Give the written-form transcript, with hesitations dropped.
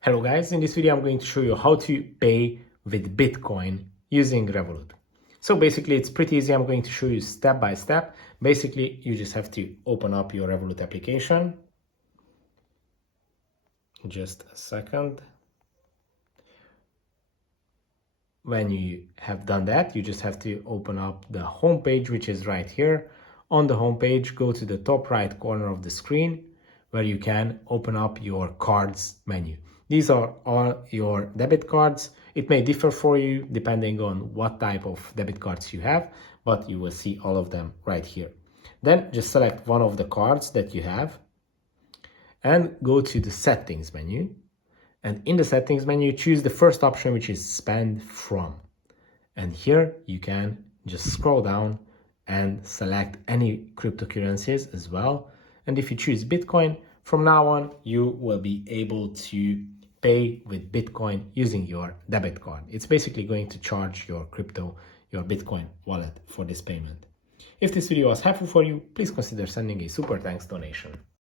Hello guys, in this video I'm going to show you how to pay with Bitcoin using Revolut. So basically it's pretty easy. I'm going to show you step by step. Basically you just have to open up your Revolut application. Just a second. When you have done that, you just have to open up the home page, which is right here. On the home page, go to the top right corner of the screen where you can open up your cards menu. These are all your debit cards. It may differ for you depending on what type of debit cards you have, but you will see all of them right here. Then just select one of the cards that you have and go to the settings menu. And in the settings menu, choose the first option, which is spend from. And here you can just scroll down and select any cryptocurrencies as well. And if you choose Bitcoin, from now on, you will be able to pay with Bitcoin using your debit card. It's basically going to charge your Bitcoin wallet for this payment. If this video was helpful for you, please consider sending a super thanks donation.